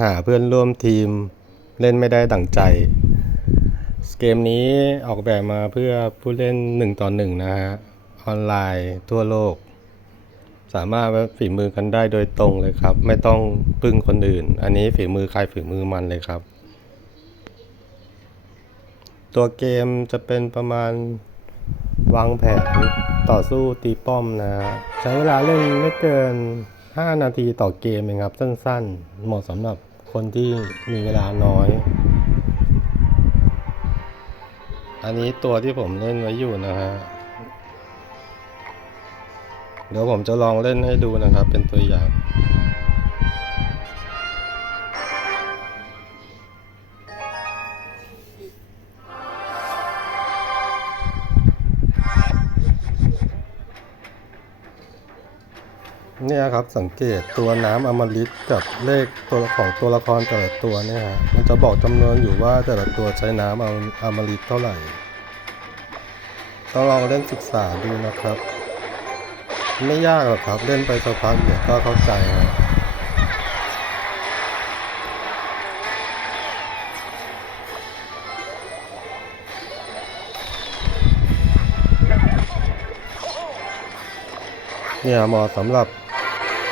หาเพื่อนร่วมทีมเล่นไม่ได้ดั่งใจ เกมนี้ออกแบบมาเพื่อผู้เล่นหนึ่งต่อหนึ่งนะฮะ ออนไลน์ทั่วโลก สามารถฝีมือกันได้โดยตรงเลยครับ ไม่ต้องพึ่งคนอื่น อันนี้ฝีมือใครฝีมือมันเลยครับ ตัวเกมจะเป็นประมาณวางแผนต่อสู้ตีป้อมนะฮะใช้เวลาเล่นไม่เกิน 5 นาทีต่อเกมเองครับ สั้นๆ เหมาะสำหรับคนที่มีเวลาน้อย อันนี้ตัวที่ผมเล่นไว้อยู่นะฮะ เดี๋ยวผมจะลองเล่นให้ดูนะครับ เป็นตัวอย่าง เนี่ยครับสังเกตตัวน้ำอมฤตกับเลขตัวของตัวละครแต่ละตัวเนี่ยฮะมันจะบอกจำนวนอยู่ว่าแต่ละตัวใช้น้ำอมอมฤตเท่าไหร่ต้องลองเล่นศึกษาดูนะครับ ไม่ยากหรอกครับเล่นไปสักพักเดี๋ยวก็เข้าใจครับเนี่ยเหมาะสำหรับ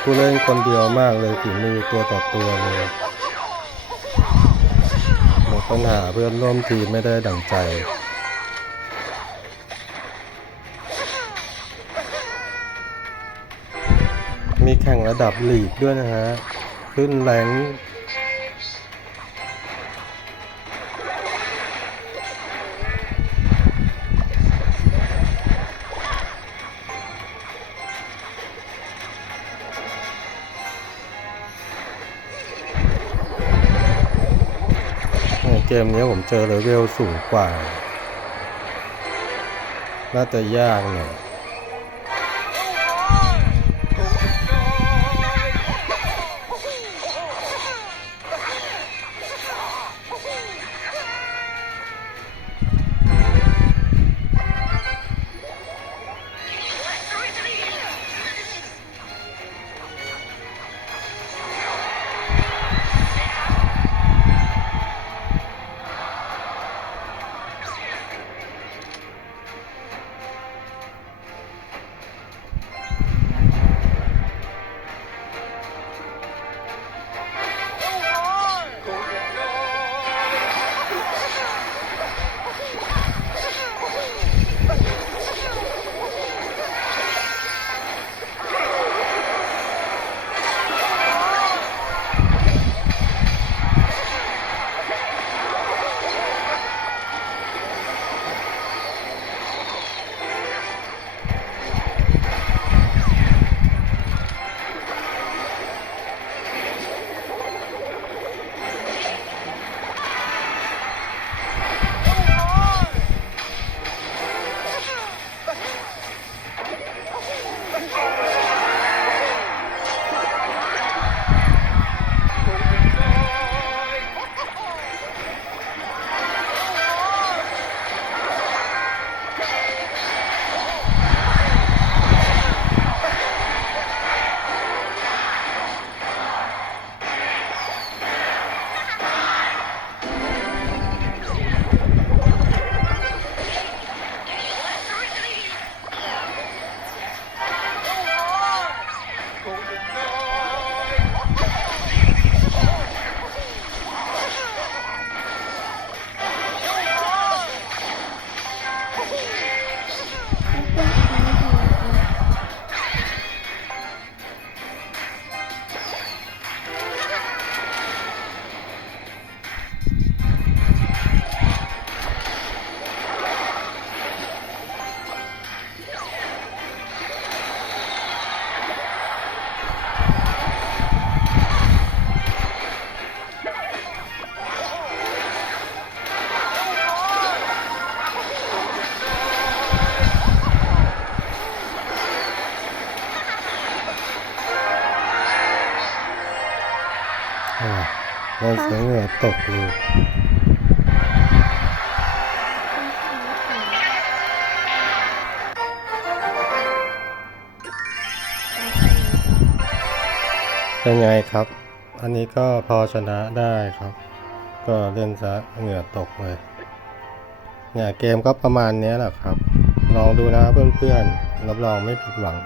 ผู้เล่นคนเดียวมากเลยฝีมือตัวต่อตัวเลยหมดปัญหาเพื่อนร่วมทีมไม่ได้ดั่งใจมีแข่งระดับลีกด้วยนะฮะ ขึ้นแรง เกมนี้ผมเจอเลเวลสูงกว่า น่าจะยากหน่อย อ่าเล่นเสียงเหงื่อตกเลยเป็นไงครับ อันนี้ก็พอชนะได้ครับ ก็เล่นซะเหงื่อตกเลย เนี่ยเกมก็ประมาณนี้แหละครับ ลองดูนะเพื่อนๆ รับรองไม่ผิดหวัง